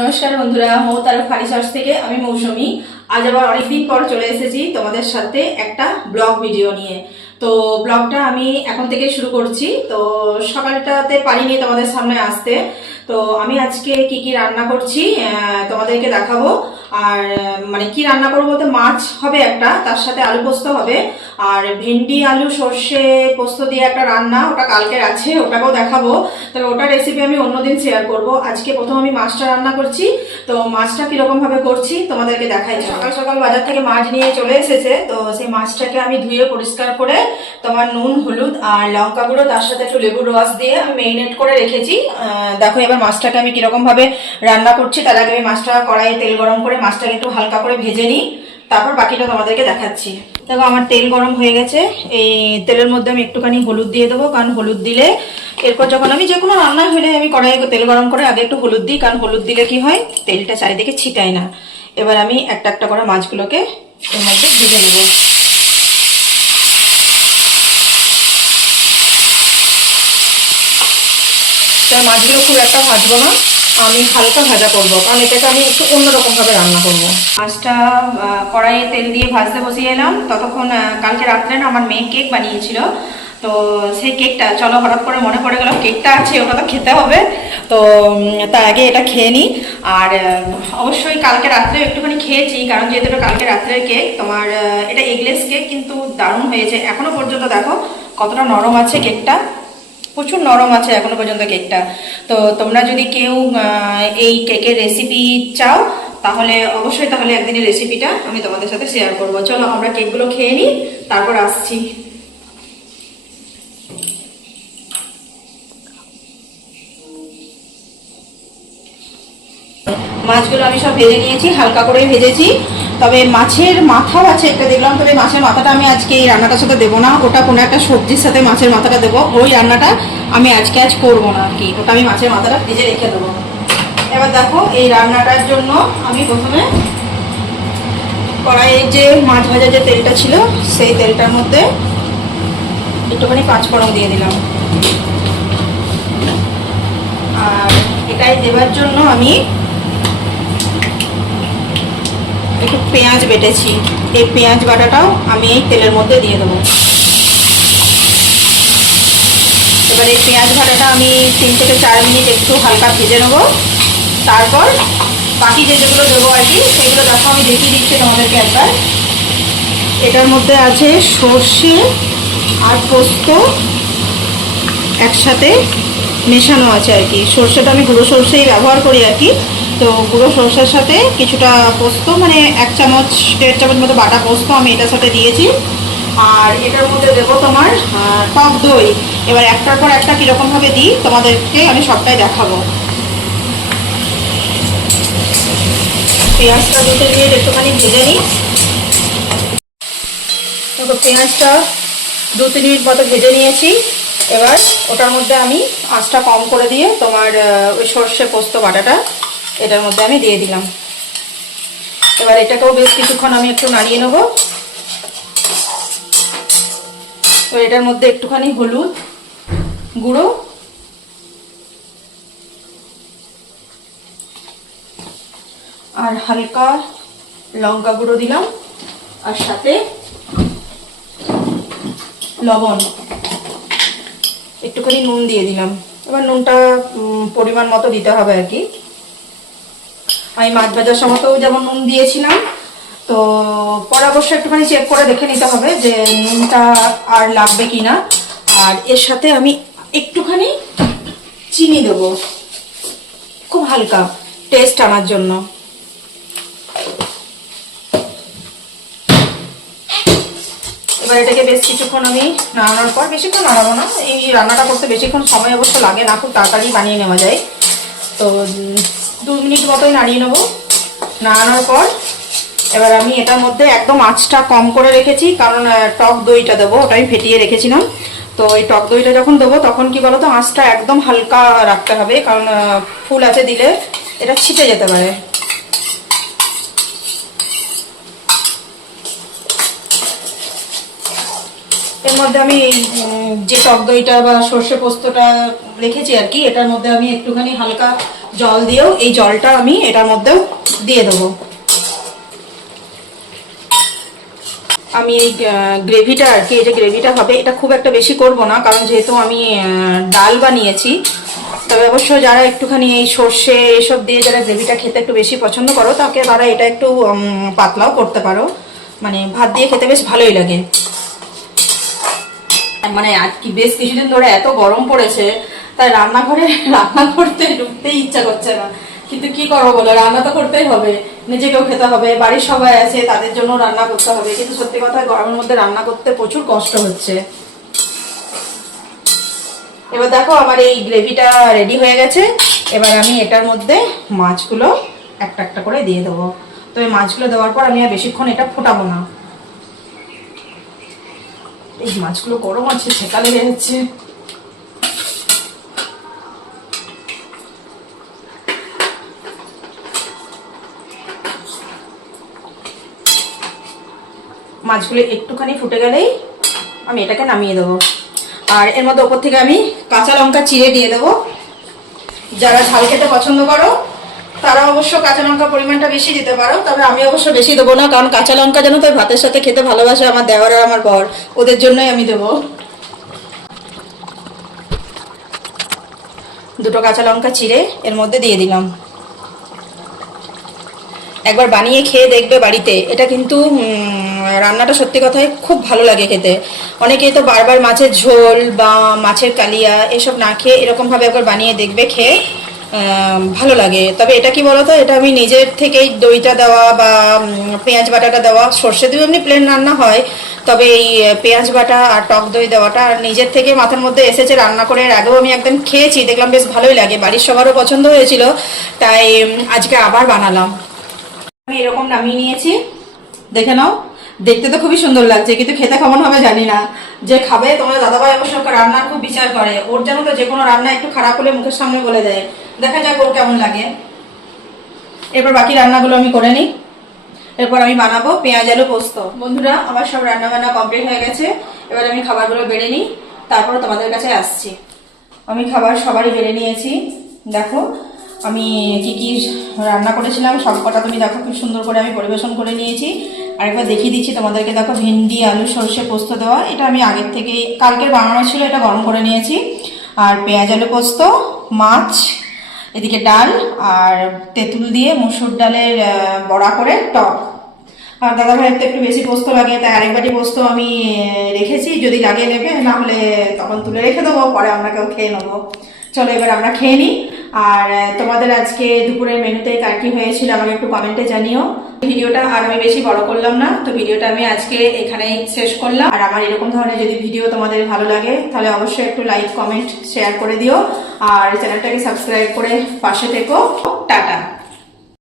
নমস্কার বন্ধুরা, মৌতারা ফারিস হাউস থেকে আমি মৌসুমী। আজ আবার অনেকদিন পর চলে এসেছি তোমাদের সাথে একটা ব্লগ ভিডিও নিয়ে। তো ব্লগটা আমি এখন থেকে শুরু করছি। তো সকালটাতে পারিনি তোমাদের সামনে আসতে। তো আমি আজকে কি কি রান্না করছি তোমাদেরকে দেখাবো। আর মানে কি রান্না করবো বলতে, মাছ হবে একটা, তার সাথে আলু পোস্ত হবে, আর ভেন্ডি আলু সর্ষে পোস্ত দিয়ে একটা রান্না, ওটা কালকের আছে, ওটাকেও দেখাবো। তবে ওটার রেসিপি আমি অন্যদিন শেয়ার করব। আজকে প্রথম আমি মাছটা রান্না করছি। তো মাছটা কিরকম ভাবে করছি তোমাদেরকে দেখাই। সকাল সকাল বাজার থেকে মাছ নিয়ে চলে এসেছে। তো সেই মাছটাকে আমি ধুয়ে পরিষ্কার করে তোমার নুন হলুদ আর লঙ্কা গুঁড়ো তার সাথে একটু লেবুর রস দিয়ে আমি মেরিনেট করে রেখেছি। দেখো এবার মাছটাকে আমি কিরকম ভাবে রান্না করছি। তার আগে আমি মাছটা কড়াইয়ে তেল গরম করে মাছটাকে একটু হালকা করে ভেজে নিই, তারপর বাকিটা তোমাদেরকে দেখাচ্ছি। দেখো আমার তেল গরম হয়ে গেছে। এই তেলের মধ্যে আমি একটুখানি হলুদ দিয়ে দেবো, কারণ হলুদ দিলে এরপর যখন আমি যে কোনো রান্না হলে আমি কড়াইয়ে তেল গরম করে আগে একটু হলুদ দিই, কারণ হলুদ দিলে কি হয়, তেলটা চারিদিকে ছিটায় না। এবার আমি একটা একটা করে মাছগুলোকে এর মধ্যে ভেজে নেব। মাছগুলো খুব একটা ভাজবো না, আমি হালকা ভাজা করব, কারণ এটাকে আমি একটু অন্যরকম ভাবে রান্না করব। মাছটা কড়াইয়ে তেল দিয়ে ভাজতে বসিয়ে এলাম। ততক্ষণ কালকে রাত্রে না আমার মেয়ে কেক বানিয়েছিল। তো সেই কেকটা, চলো হঠাৎ করে মনে পড়ে গেল কেকটা আছে, ওটা তো খেতে হবে। তো তার আগে এটা খেয়ে নিই। আর অবশ্যই কালকে রাত্রে একটুখানি খেয়েছি, কারণ যেহেতু এটা কালকে রাত্রের কেক, তোমার এটা এগলেস কেক, কিন্তু দারুণ হয়েছে। এখনো পর্যন্ত দেখো কতটা নরম আছে কেকটা, প্রচুর নরম আছে এখনো পর্যন্ত কেকটা। তো তোমরা যদি কেউ এই কেকের রেসিপি চাও, তাহলে অবশ্যই তাহলে একদিনের রেসিপিটা আমি তোমাদের সাথে শেয়ার করব। চলো আমরা কেকগুলো খেয়ে নিই, তারপর আসছি। মাছগুলো আমি সব ভেজে নিয়েছি, হালকা করে ভেজেছি। তবে মাছের মাথাও আছে একটা দেখলাম, তবে মাছের মাথাটা আমি আজকে এই রান্নাটার সাথে দেবো না, ওটা কোনো একটা সবজির সাথে মাছের মাথাটা দেবো। ওই রান্নাটা আমি আজ করবো না আর কি, ওটা আমি মাছের মাথাটা ভেজে রেখে দেবো। এবার দেখো এই রান্নাটার জন্য আমি প্রথমে কড়াইয়ে যে মাছ ভাজার যে তেলটা ছিল, সেই তেলটার মধ্যে একটুখানি পাঁচফোড়ন দিয়ে দিলাম। আর এটাই দেবার জন্য আমি একটু পেঁয়াজ বেটেছি, এই পেঁয়াজ বাটাটাও আমি এই তেলের মধ্যে দিয়ে দেবো। এবার এই পেঁয়াজ ভাটাটা আমি 3 থেকে 4 মিনিট একটু হালকা ভেজে নেবো। তারপর বাকি যেগুলো দেবো আর কি, সেগুলো দেখো আমি দেখিয়ে দিচ্ছি তোমাদেরকে একবার। এটার মধ্যে আছে সর্ষে আর পোস্ত একসাথে মেশানো আছে আর কি। সর্ষেটা আমি গুঁড়ো সর্ষেই ব্যবহার করি আর কি। তো গুঁড়ো সর্ষের সাথে কিছুটা পোস্ত, মানে 1 চামচ 1.5 চামচ মতো বাটা পোস্ত আমি এটার সাথে দিয়েছি। আর এটার মধ্যে দেবো তোমার টক দই। এবার একটার পর একটা কীরকমভাবে দিই তোমাদেরকে আমি সবটাই দেখাবো। পেঁয়াজটা 2-3 মিনিট একটুখানি ভেজে নিই। দেখো পেঁয়াজটা 2-3 মিনিট মতো ভেজে নিয়েছি। এবার ওটার মধ্যে আমি আঁচটা কম করে দিয়ে তোমার ওই সর্ষে পোস্ত বাটাটা এটার মধ্যে আমি দিয়ে দিলাম। এবার এটাকেও বেশ কিছুক্ষণ আমি একটু নাড়িয়ে নেব। তো এটার মধ্যে একটুখানি হলুদ গুঁড়ো আর হালকা লঙ্কা গুঁড়ো দিলাম, আর সাথে লবণ, একটুখানি নুন দিয়ে দিলাম। এবার নুনটা পরিমাণ মতো দিতে হবে আর কি। আমি মাছ ভাজার সময়তেও যেমন নুন দিয়েছিলাম, তো পরে অবশ্যই একটুখানি চেক করে দেখে নিতে হবে যে নুনটা আর লাগবে কিনা। আর এর সাথে আমি একটুখানি চিনি দেবো, খুব হালকা, টেস্ট আনার জন্য। এবার এটাকে বেশ কিছুক্ষণ আমি নাড়ানোর পর, বেশিক্ষণ নাড়াবো না, এই রান্নাটা করতে বেশিক্ষণ সময় অবশ্য লাগে না, খুব তাড়াতাড়ি বানিয়ে নেওয়া যায়। তো 2 মিনিট মতোই নাড়িয়ে নেবো। নাড়ানোর পর এবার আমি এটার মধ্যে একদম আঁচটা কম করে রেখেছি, কারণ টক দইটা দেবো, ওটা আমি ফেটিয়ে রেখেছিলাম। তো এই টক দইটা যখন দেবো তখন কি বলতো, আঁচটা একদম হালকা রাখতে হবে, কারণ ফুল আছে দিলে এটা ছিটে যেতে পারে। এর মধ্যে আমি যে টক দইটা বা সর্ষে পোস্তটা রেখেছি আর কি, এটার মধ্যে আমি একটুখানি হালকা জল দিয়েও এই জলটা আমি এটার মধ্যেও দিয়ে দেবো। আমি এই গ্রেভিটা আর কি, এই যে গ্রেভিটা হবে এটা খুব একটা বেশি করব না, কারণ যেহেতু আমি ডাল বানিয়েছি। তবে অবশ্য যারা একটুখানি এই সর্ষে এসব দিয়ে যারা গ্রেভিটা খেতে একটু বেশি পছন্দ করো, তাকে তারা এটা একটু পাতলাও করতে পারো, মানে ভাত দিয়ে খেতে বেশ ভালোই লাগে। মানে আজ কি বেশ কিছুদিন ধরে এত গরম পড়েছে, তাই রান্নাঘরে রান্না করতে ঢুকতেই ইচ্ছা করছে না, কিন্তু কি করবো বলো, রান্না তো করতেই হবে, নিজেকেও খেতে হবে, বাড়ির সবাই আছে তাদের জন্য রান্না করতে হবে। কিন্তু সত্যি কথা গরমের মধ্যে রান্না করতে প্রচুর কষ্ট হচ্ছে। এবার দেখো আমার এই গ্রেভিটা রেডি হয়ে গেছে। এবার আমি এটার মধ্যে মাছগুলো একটা একটা করে দিয়ে দেবো। তো এই মাছগুলো দেওয়ার পর আমি আর বেশিক্ষণ এটা ফোটাবো না। এই মাছগুলো গরম আছে, ছেঁকা লেগে যাচ্ছে। মাছগুলো একটুখানি ফুটে গেলেই আমি এটাকে নামিয়ে দেবো। আর এর মধ্যে ওপর থেকে আমি কাঁচা লঙ্কা চিড়ে দিয়ে দেবো। যারা ঝাল খেতে পছন্দ করো তারা অবশ্য কাঁচা লঙ্কা পরিমাণটা বেশি দিতে পারো, তবে আমি অবশ্য বেশি দেবো না, কারণ কাঁচা লঙ্কা যেন তাই ভাতের সাথে খেতে ভালোবাসে আমার দেওয়ার আর আমার বর, ওদের জন্যই আমি দেবো। দুটো কাঁচা লঙ্কা চিড়ে এর মধ্যে দিয়ে দিলাম। একবার বানিয়ে খেয়ে দেখবে বাড়িতে, এটা কিন্তু রান্নাটা সত্যি কথাই খুব ভালো লাগে খেতে। অনেকেই তো বারবার মাছের ঝোল বা মাছের কালিয়া এসব না খেয়ে এরকমভাবে একবার বানিয়ে দেখবে, খেয়ে ভালো লাগে। তবে এটা কি বলতো, এটা আমি নিজের থেকেই দইটা দেওয়া বা পেঁয়াজ বাটাটা দেওয়া, সর্ষে দিয়ে এমনি প্লেন রান্না হয়, তবে এই পেঁয়াজ বাটা আর টক দই দেওয়াটা নিজের থেকে মাথার মধ্যে এসেছে। রান্না করে এর আগেও আমি একদম খেয়েছি, দেখলাম বেশ ভালোই লাগে, বাড়ির সবারও পছন্দ হয়েছিল, তাই আজকে আবার বানালাম। আমি এরকম নামিয়ে নিয়েছি, দেখে নাও। দেখতে তো খুবই সুন্দর লাগছে, কিন্তু খেতে কেমন হবে জানি না। যে খাবে, তোমার দাদাভাই অবশ্য রান্নার খুব বিচার করে, ওর যেন তো যে কোনো রান্না একটু খারাপ হলে মুখের সামনে বলে দেয়। দেখা যাক ওর কেমন লাগে। এরপর বাকি রান্নাগুলো আমি করে নিই, এরপর আমি বানাবো পেঁয়াজ আলু পোস্ত। বন্ধুরা, আমার সব রান্না বান্না কমপ্লিট হয়ে গেছে। এবার আমি খাবারগুলো বেড়ে নিই, তারপর তোমাদের কাছে আসছি। আমি খাবার সবারই বেড়ে নিয়েছি। দেখো আমি কি কি রান্না করেছিলাম সব কটা তুমি দেখো, খুব সুন্দর করে আমি পরিবেশন করে নিয়েছি। আরেকবার দেখিয়ে দিচ্ছি তোমাদেরকে, দেখো ভেন্ডি আলু সরষে পোস্ত দেওয়া, এটা আমি আগের থেকে কালকের বানানো ছিল, এটা গরম করে নিয়েছি। আর পেঁয়াজ আলু পোস্ত, মাছ, এদিকে ডাল, আর তেঁতুল দিয়ে মসুর ডালের বড়া করে টক। আর দাদা ভাইয়ের তো একটু বেশি পোস্ত লাগে, তাই আরেক বাটি পোস্ত আমি রেখেছি, যদি লাগে নেবে, না হলে তখন তুলে রেখে দেবো, পরে আমরা কেউ খেয়ে নেবো। চলো এবার আমরা খেয়ে নিই। আর তোমাদের আজকে দুপুরের মেনুতে কার কি হয়েছিল আমাকে একটু কমেন্টে জানিও। ভিডিওটা আর আমি বেশি বড় করলাম না, তো ভিডিওটা আমি আজকে এখানেই শেষ করলাম। আর আমার এরকম ধরনের যদি ভিডিও তোমাদের ভালো লাগে তাহলে অবশ্যই একটু লাইক কমেন্ট শেয়ার করে দিও, আর চ্যানেলটাকে সাবস্ক্রাইব করে পাশে থেকো। টাটা।